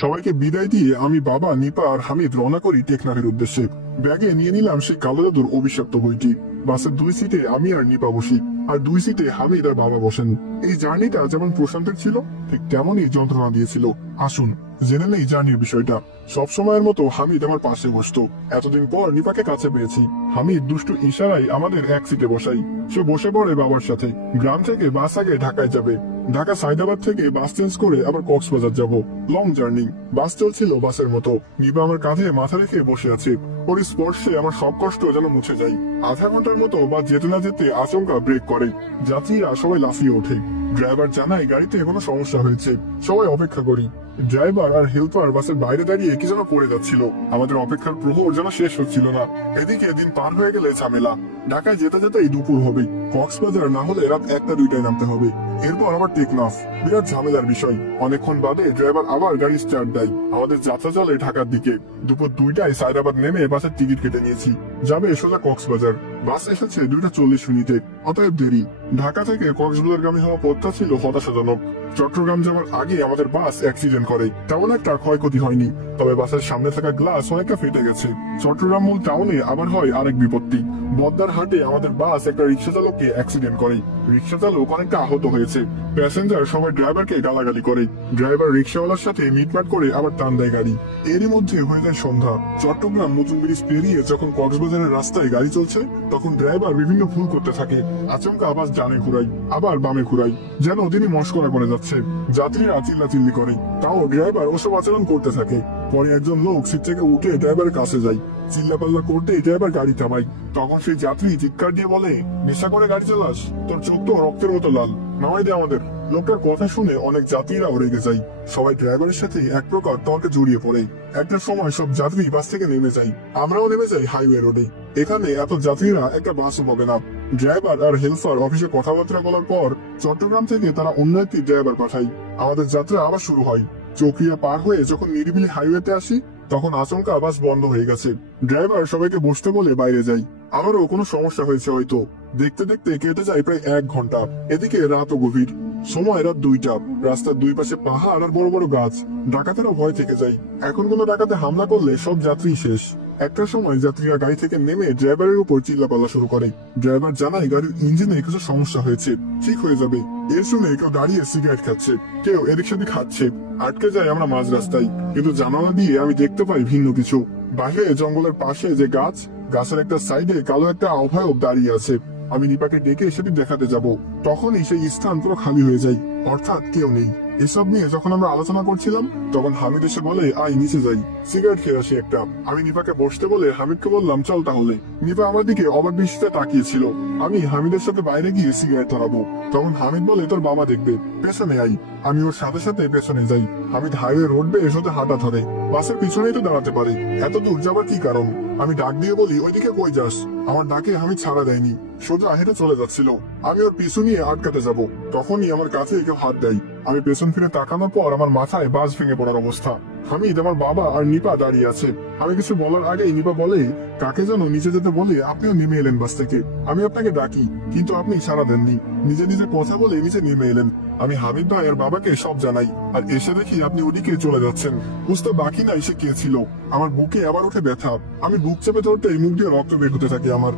সবাইকে বিদায় দিয়ে আমি, বাবা, নিপা আর হামিদ রওনা করি টেকনাফের উদ্দেশ্যে। ব্যাগে নিয়ে নিলাম সেই কালো জাদুর অভিশপ্ত বইটি। বাসের 2 সিটে আমি আর নিপা বসি, আর 2 সিটে হামিদ আর বাবা বসেন। এই জার্নিটা যেমন প্রশান্তের ছিল, ঠিক তেমনই যন্ত্রণা দিয়েছিল। আসুন জেনে নেই জার্নির বিষয়টা। সব সময়ের মতো হামিদ আমার পাশে বসতো। এতদিন পর নিপাকে কাছে পেয়েছি। হামিদ দুষ্টু ইশারায় আমাদের এক সিটে বসাই। সে বসে পড়ে বাবার সাথে। গ্রাম থেকে বাস আগে ঢাকায় যাবে। ঢাকা সাইদাবাদ থেকে বাস চেঞ্জ করে আবার কক্সবাজার যাব। Long journey. বাস চলছিল বাসের মতো। নিপা আমার কাঁধে মাথা রেখে বসে আছে। ওর স্পর্শে আমার সব কষ্ট যেন মুছে যায়। আধা ঘন্টার মতো বা যেতে না যেতে আচমকা ব্রেক করে। যাত্রীরা সবাই লাফিয়ে ওঠে। ড্রাইভার জানায় গাড়িতে কোনো সমস্যা হয়েছে। সবাই অপেক্ষা করি। ড্রাইভার আর হেল্পার বাসের বাইরে দাঁড়িয়ে কি যেন পড়ে যাচ্ছিল। আমাদের অপেক্ষার প্রহর যেন শেষ হচ্ছিল না। এদিকে দিন পার হয়ে গেলে ঝামেলা। ঢাকায় যেতে যেতেই দুপুর হবে। কক্সবাজার না হলে রাত 1টা-2টায় নামতে হবে। এরপর আবার টেকনাফ। বিরাট ঝামেলার বিষয়। অনেকক্ষণ বাদে ড্রাইভার আবার গাড়ি স্টার্ট দেয়। আমাদের যাত্রা চলে ঢাকার দিকে। দুপুর 2টায় সাইদাবাদ নেমে বাসের টিকিট কেটে নিয়েছি। যাবে সোজা কক্সবাজার। বাস এসেছে 2টা 40 মিনিটে। অতএব দেরি। ঢাকা থেকে কক্সবাজারগামী হওয়া পথটা ছিল হতাশাজনক। চট্টগ্রাম যাওয়ার আগে আমাদের বাস অ্যাক্সিডেন্ট করে। তেমন একটা ক্ষয়ক্ষতি হয়নি, তবে বাসের সামনে থাকা গ্লাস অনেকটা ফেটে গেছে। চট্টগ্রাম মূল টাউনে আবার হয় আরেক বিপত্তি। বদ্দার হাটে আমাদের বাস একটা রিক্সা চালককে অ্যাক্সিডেন্ট করে। রিক্সা চালক অনেকটা আহত হয়েছে। প্যাসেঞ্জার সবাই ড্রাইভারকে গালাগালি করে। ড্রাইভার রিক্সাওয়ালার সাথে মিটমাট করে আবার টান দেয় গাড়ি। এরই মধ্যে হয়ে যায় সন্ধ্যা। চট্টগ্রাম নতুন ব্রিজ পেরিয়ে যখন কক্সবাজারের রাস্তায় গাড়ি চলছে, তখন ড্রাইভার বিভিন্ন ভুল করতে থাকে। আচমকা বাস ডানে ঘুরাই, আবার বামে ঘুরাই, যেন তিনি মশকরা করে যাচ্ছে। যাত্রীরা চিল্লাচিল্লি করে, তাও ড্রাইভার ওসব আচরণ করতে থাকে। পরে একজন লোক সিট থেকে উঠে ড্রাইভারের কাছে যায়। চিল্লাপাল্লা করতে ড্রাইভার গাড়ি থামায়। তখন সেই যাত্রী চিৎকার দিয়ে বলে, নেশা করে গাড়ি চালাস? তোর চোখ তো রক্তের মতো লাল, নামাই দে আমাদের। লোকটার কথা শুনে অনেক যাত্রীরা রেগে যায়। সবাই ড্রাইভারের সাথে এক প্রকার তর্কে জড়িয়ে পড়ে। একটা সময় সব যাত্রী বাস থেকে নেমে যায়। আমরাও নেমে যাই হাইওয়ে রোডে। এখানে এত যাত্রীরা একটা বাসও পাবে না। ড্রাইভার আর হেল্পার অফিসে কথাবার্তা বলার পর চট্টগ্রাম থেকে তারা অন্য একটি ড্রাইভার পাঠায়। আমাদের যাত্রা আবার শুরু হয়। চকরিয়া পার হয়ে যখন নিরিবিলি হাইওয়েতে আসি, তখন আচমকা বাস বন্ধ হয়ে গেছে। ড্রাইভার সবাইকে বসতে বলে বাইরে যায়। আমারও কোনো সমস্যা হয়েছে হয়তো। দেখতে দেখতে কেটে যায় প্রায় 1 ঘন্টা। এদিকে রাতও গভীর। সময় রাত 2টা। রাস্তার দুই পাশে পাহাড় আর বড় বড় গাছ। ডাকাতেরও ভয় থেকে যায়। এখন কোনো ডাকাতে হামলা করলে সব যাত্রী শেষ। একটার সময় যাত্রীরা গাড়ি থেকে নেমে ড্রাইভারের উপর চিল্লাপাল্লা শুরু করে। ড্রাইভার জানায় গাড়ির ইঞ্জিনে কিছু সমস্যা হয়েছে, ঠিক হয়ে যাবে। এর শুনে কেউ দাঁড়িয়ে সিগারেট খাচ্ছে, কেউ এদিক সেদিক খাচ্ছে। আটকে যায় আমরা মাঝ রাস্তায়। কিন্তু জানালা দিয়ে আমি দেখতে পাই ভিন্ন কিছু। বাইরে জঙ্গলের পাশে যে গাছ, গাছের একটা সাইডে কালো একটা অভয়ব দাঁড়িয়ে আছে। আমি নিপাকে ডেকে সেটি দেখাতে যাব। তখনই সেই স্থান পুরো খালি হয়ে যায়, অর্থাৎ কেউ নেই। এসব নিয়ে যখন আমরা আলোচনা করছিলাম, তখন হামিদ এসে বলে, আয় নিচে যাই, সিগারেট খেয়ে আসি একটা। আমি নিপাকে বসতে বলে হামিদকে বললাম, চল তাহলে। নিপা আমার দিকে অবাক দৃষ্টিতে তাকিয়েছিল। আমি হামিদের সাথে বাইরে গিয়ে সিগারেট ধরাবো। তখন হামিদ বলে, তোর বাবা দেখবে, পেছনে আই। আমি ওর সাথে সাথে পেছনে যাই। হামিদ হাইওয়ে রোড বেয়ে সোজা হাঁটা ধরে। বাসের পিছনেই তো দাঁড়াতে পারে, এত দূর যাবার কি কারণ? আমি ডাক দিয়ে বলি, ওইদিকে কই যাস? আমার ডাকে হামিদ ছাড়া দেয়নি, সোজা হেঁটে চলে যাচ্ছিল। আমি ওর পিছু নিয়ে আটকাতে যাব, তখনই আমার কাছে কেউ হাত দেয়। আমি পেছন ফিরে তাকানোর পর আমার মাথায় বাজ ভেঙে পড়ার অবস্থা। হামিদ, আমার বাবা আর নিপা দাঁড়িয়ে আছে। আমি কিছু বলার আগেই নিপা বলে, কাকে যেন নিচে যেতে বলে আপনিও নেমে এলেন বাস থেকে। আমি আপনাকে ডাকি, কিন্তু আপনি সাড়া দেননি। নিজে নিজে কথা বলে নিচে নেমে এলেন। আমি হামিদ ভাই আর বাবাকে সব জানাই, আর এসে দেখি আপনি ওদিকে চলে যাচ্ছেন। বুঝতে বাকি নাই সে কে ছিল। আমার বুকে আবার উঠে ব্যথা। আমি বুক চেপে ধরতেই মুখ দিয়ে রক্ত বের হতে থাকে আমার।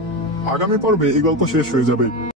আগামী পর্বে এই গল্প শেষ হয়ে যাবে।